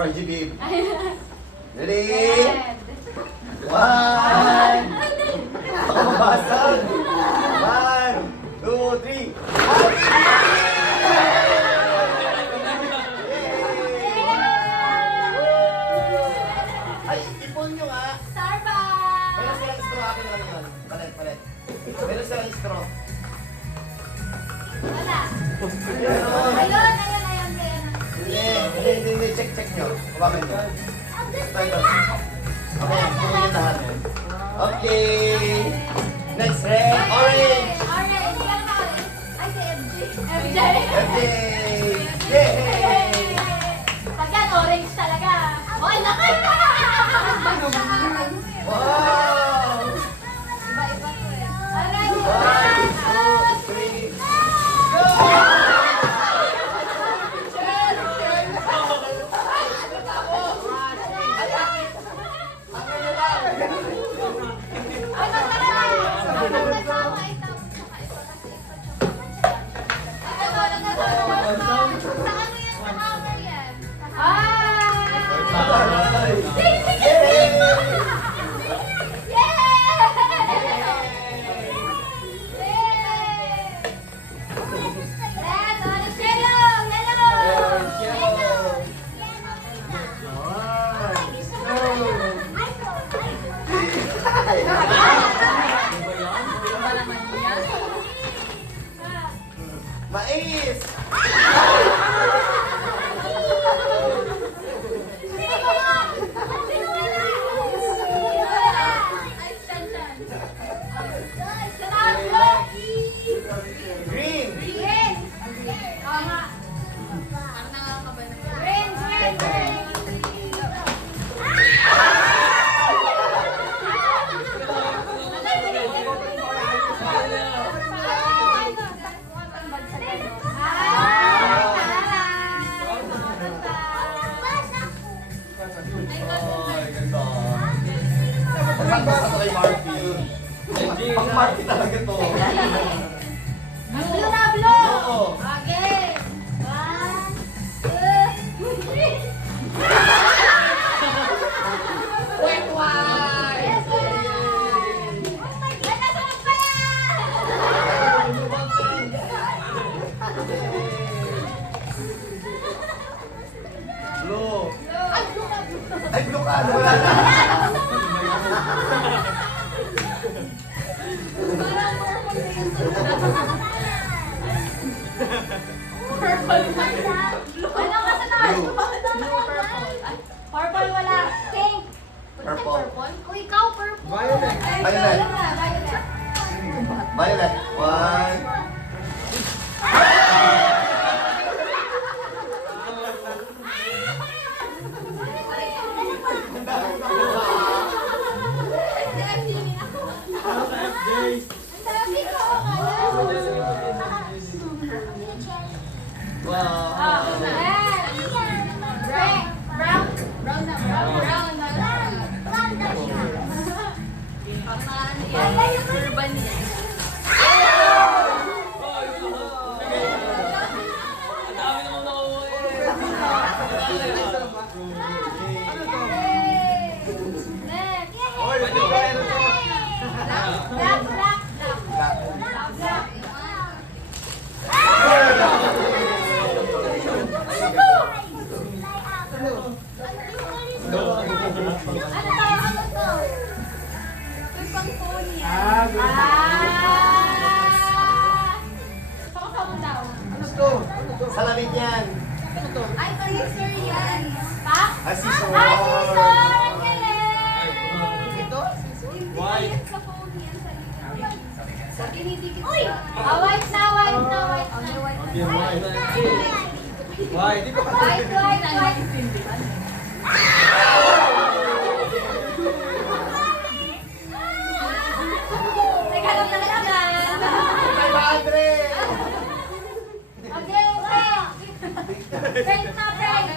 Roger Bib. Ready? Red. One. Ako mabasag. 1, 2, 3. Ay, ipon nyo nga. Starbucks. Meron silang straw. Akin lang yun. Palit. Meron silang straw. Wala. Meron. Ayun. Hindi. Check nyo. Kumakan nyo. Ito. Okay, kunin yung lahat. Okay. Next, red. Orange. Orange. Yan na. Ay, si MJ. MJ. FJ. Yay! Pag yan, orange talaga. Oh, laki! Wow! Iba-iba to eh. Orange. 1, 2, 3. Go! Mais! Green! Pagkakasa ko kay Marky. Pang Marky talaga to. Blue na blue! Oo. Okay. 1, 2, 3. Wet white! Yes, wet! Oh my God, nasarap pa yan! Blue. Ay, blue na blue. Ay, blue ka. Wala na. Parang purple na yung purple wala. Ano ka sa taas? Purple wala. Pink. Purple. O ikaw, purple. Violet. Ay, Violet. Violet. Violet. 1. Wow. Salamin yan. Ay, scissor yan. Pa? Scissor. Ay, scissor! Ang galing! Ito? White. Sa phone yan, sa likod. Sa dinidikit. Uy! White na, white na, white na. Okay, white. Why? Di ba kasi? White, white, white. Naghanap na talaga. 500. Okay, okay. Friend na, friend.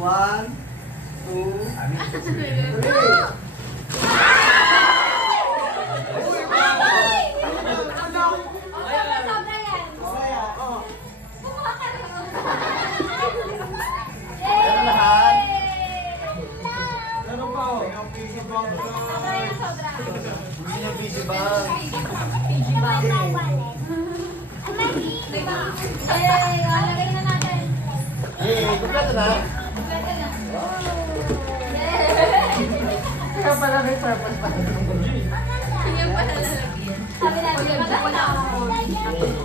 One, two, Yay! O, lagay na natin. Yay! Kompleto na. Kompleto na. Yay! Kaya pala may purpose pa. Yung pala lalagyan. Sabi natin, maganda.